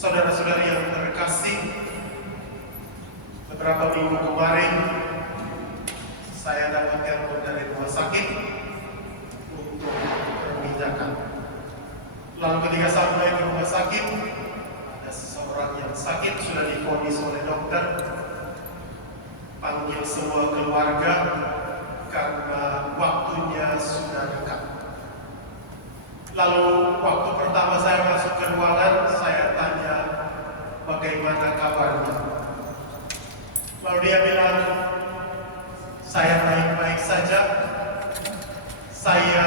Saudara-saudari yang terkasih, beberapa minggu kemarin saya dapat telepon dari rumah sakit untuk perminyakan. Lalu ketika sampai ke rumah sakit, ada seseorang yang sakit sudah divonis oleh dokter, panggil semua keluarga karena waktunya sudah dekat. Lalu waktu pertama saya masuk ke ruangan, saya tanya bagaimana kabarnya. Lalu dia bilang, saya baik-baik saja, saya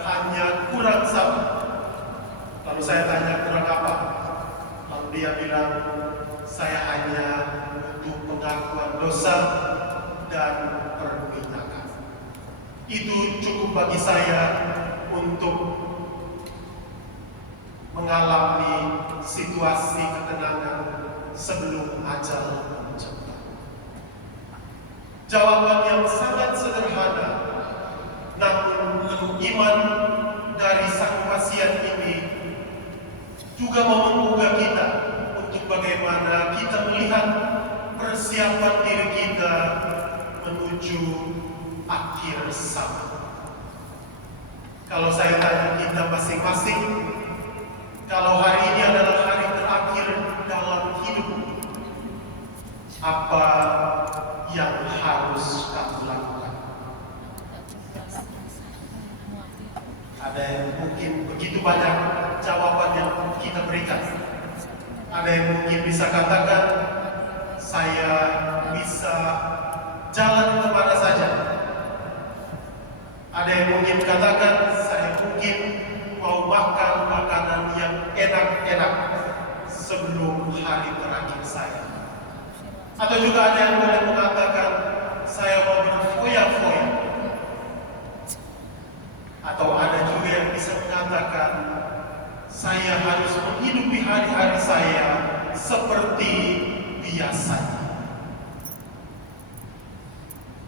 hanya kurang sabar. Lalu saya tanya kurang apa? Lalu dia bilang, saya hanya butuh pengakuan dosa dan perminyakan. Itu cukup bagi saya untuk mengalami situasi ketenangan sebelum ajal menjemput. Jawaban yang sangat sederhana, namun penuh iman dari sang pasien ini juga menggugah kita untuk bagaimana kita melihat persiapan diri kita menuju akhir zaman. Kalau saya tanya kita masing-masing, kalau hari ini adalah hari terakhir dalam hidup, apa yang harus kamu lakukan? Ada yang mungkin begitu banyak jawaban yang kita berikan. Ada yang mungkin bisa katakan, saya bisa jalan kemana saja. Ada yang mungkin katakan, saya mungkin mau makan makanan yang enak-enak sebelum hari terakhir saya. Atau juga ada yang boleh mengatakan, saya mau berfoya-foya. Atau ada juga yang bisa mengatakan, saya harus menghidupi hari-hari saya seperti biasanya.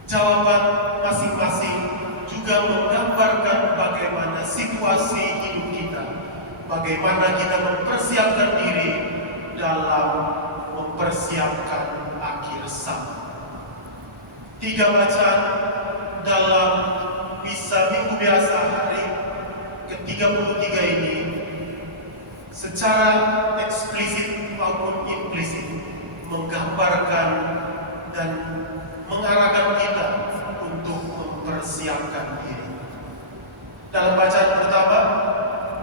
Jawaban masing-masing juga menggambarkan bagaimana situasi hidup kita, bagaimana kita mempersiapkan diri dalam mempersiapkan akhir zaman. 3 bacaan dalam misa minggu biasa hari ke-33 ini secara eksplisit maupun implisit menggambarkan dan mengarahkan kita untuk mempersiapkan diri. Dalam bacaan pertama,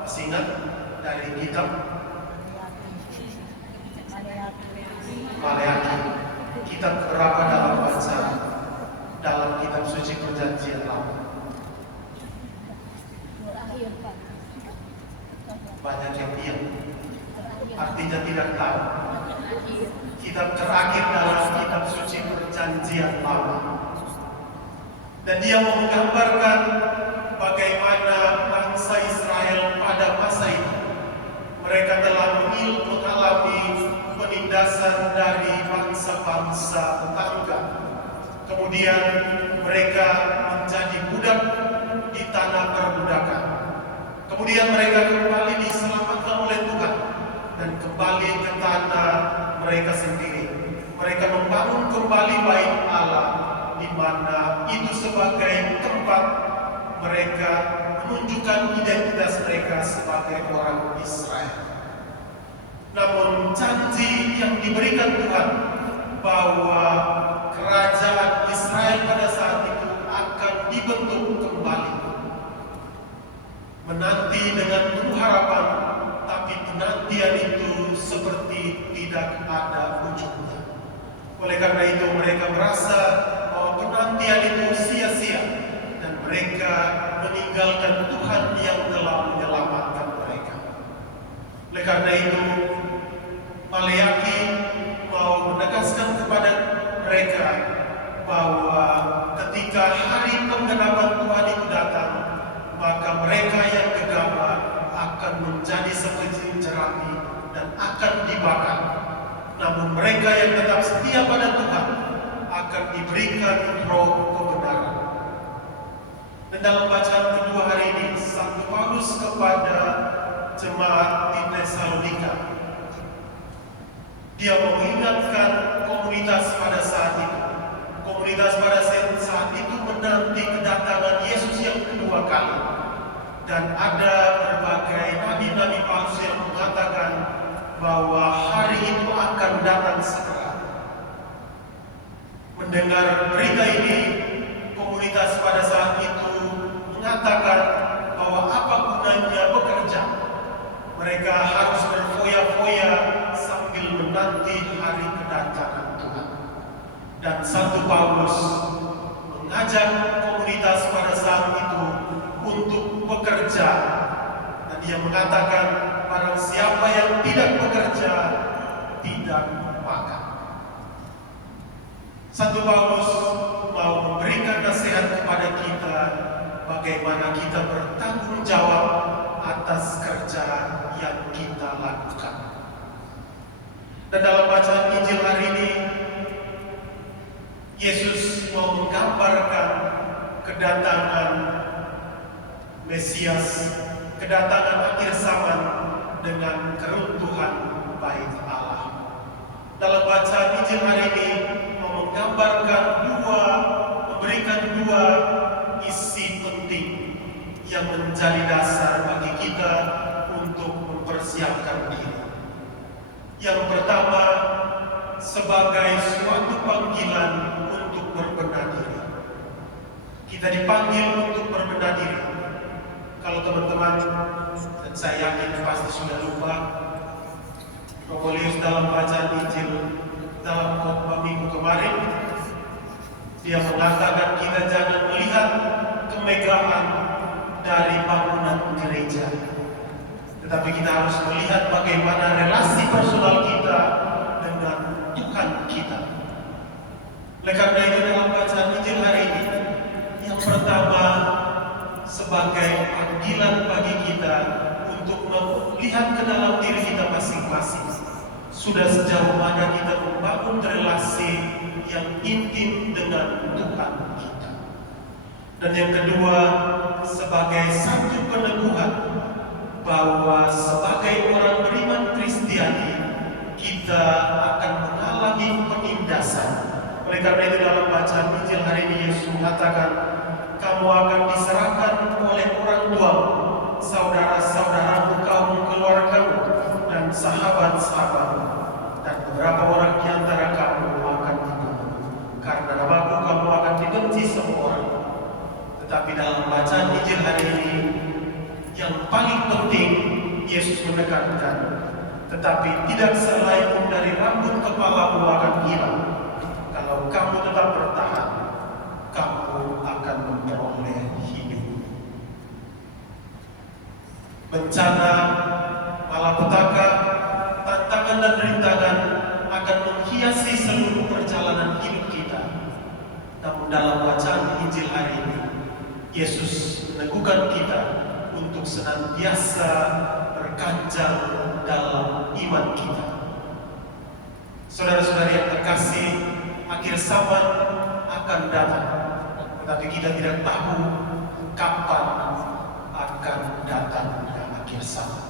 masih ingat dari kitab Maleakhi, kitab berapa dalam bacaan dalam kitab suci perjanjian lama? Banyak yang diam, artinya tidak tahu. Kitab terakhir dalam kitab suci perjanjian lama. Dan dia menggambarkan bagaimana bangsa Israel pada masa itu mereka telah mengalami penindasan dari bangsa-bangsa tetangga. Kemudian mereka menjadi budak di tanah perbudakan. Kemudian mereka kembali diselamatkan oleh Tuhan dan kembali ke tanah mereka sendiri. Mereka membangun kembali bait Allah, di mana itu sebagai tempat mereka menunjukkan identitas mereka sebagai orang Israel. Namun janji yang diberikan Tuhan bahwa kerajaan Israel pada saat itu akan dibentuk kembali, menanti dengan penuh harapan, tapi penantian itu seperti tidak ada ujungnya. Oleh karena itu mereka merasa bahwa penantian itu sia-sia dan mereka meninggalkan Tuhan yang telah menyelamatkan mereka. Oleh karena itu Maleakhi mau menegaskan kepada mereka bahwa ketika hari penggenapan Tuhan itu datang, maka mereka yang gegabah akan menjadi seperti jerami dan akan dibakar. Namun mereka yang tetap setia pada Tuhan akan diberikan roh kebenaran. Dan dalam bacaan kedua hari ini, Santo Paulus kepada jemaat di Tesalonika Dia mengingatkan komunitas pada saat itu. Komunitas pada saat itu menanti kedatangan Yesus yang kedua kali. Dan ada berbagai nabi-nabi palsu yang mengatakan bahwa hari itu akan datang segera. Mendengar berita ini, komunitas pada saat itu mengatakan bahwa apa gunanya bekerja. Mereka harus berfoya-foya sambil menanti hari kedatangan Tuhan. Dan Santo Paulus mengajak komunitas pada saat itu untuk bekerja. Dan dia mengatakan, barang siapa yang tidak bekerja, tidak makan. Santo Paulus mau memberikan nasihat kepada kita bagaimana kita bertanggung jawab atas kerja yang kita lakukan. Dan dalam bacaan Injil hari ini, Yesus mau menggambarkan kedatangan Mesias, kedatangan akhir zaman dengan keruntuhan bait Allah. Dalam bacaan Injil hari ini mau memberikan dua isi penting yang menjadi dasar bagi kita untuk mempersiapkan diri. Yang pertama, sebagai suatu panggilan untuk berbenah diri. Kita dipanggil untuk berbenah diri. Kalau teman-teman, dan saya yakin pasti sudah lupa, Romulius dalam bacaan Injil dalam khotbah minggu kemarin, dia mengatakan kita jangan melihat kemegahan dari bangunan gereja, tetapi kita harus melihat bagaimana relasi personal kita dengan Tuhan kita. Oleh karena itu dalam bacaan Injil hari ini, yang pertama sebagai panggilan bagi kita untuk melihat ke dalam diri kita masing-masing. Sudah sejauh mana kita membangun relasi yang intim dengan Tuhan kita. Dan yang kedua, sebagai satu peneguhan bahwa sebagai orang beriman Kristiani kita akan mengalami penindasan. Oleh karena itu dalam bacaan Injil hari ini Yesus mengatakan, kamu akan diserahkan oleh orang tuamu, saudara-saudaramu, kaum keluargamu, dan sahabat-sahabatmu, dan beberapa orang di antara kamu akan dibunuh. Karena namaku kamu akan dibenci semua orang. Tetapi dalam bacaan Injil hari ini, yang paling penting Yesus menekankan, tetapi tidak sehelai pun dari rambut kepalamu akan hilang. Kalau kamu tetap bertahan, kamu akan memperoleh hidup. Bencana, malapetaka, tantangan dan rintangan akan menghiasi seluruh perjalanan hidup kita. Namun dalam bacaan Injil hari ini, Yesus meneguhkan kita untuk senantiasa berkancang dalam iman kita. Saudara-saudari yang terkasih, akhir zaman akan datang, tetapi kita tidak tahu kapan akan datangnya akhir zaman.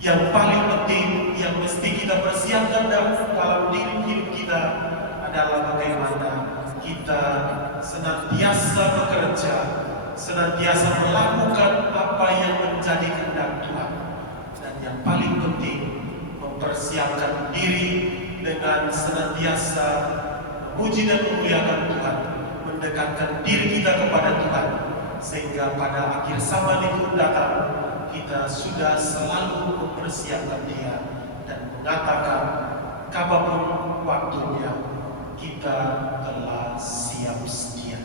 Yang paling penting yang mesti kita persiapkan dalam diri hidup kita adalah bagaimana kita senantiasa bekerja, senantiasa melakukan apa yang menjadi kehendak Tuhan. Dan yang paling penting, mempersiapkan diri dengan senantiasa memuji dan memuliakan Tuhan, mendekatkan diri kita kepada Tuhan, sehingga pada akhir zaman itu datang, kita sudah selalu mempersiapkan Dia dan mengatakan, kapanpun waktunya, kita telah siap sedia.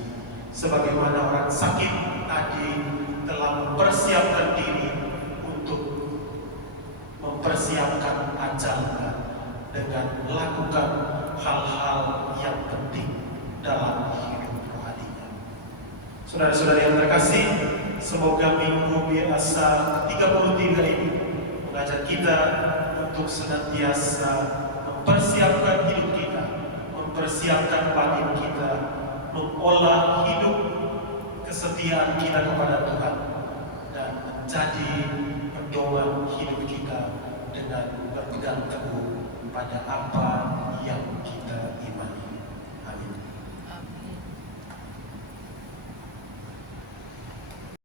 Sebagaimana orang sakit tadi telah mempersiapkan diri untuk mempersiapkan ajalnya dengan melakukan hal-hal yang penting dalam hidup rohaninya. Saudara-saudari yang terkasih, semoga minggu biasa 33 ini mengajak kita untuk senantiasa mempersiapkan hidup kita, mempersiapkan batin kita, mengolah hidup kesetiaan kita kepada Tuhan, dan menjadi pedoman hidup kita dengan berpegang teguh pada ada apa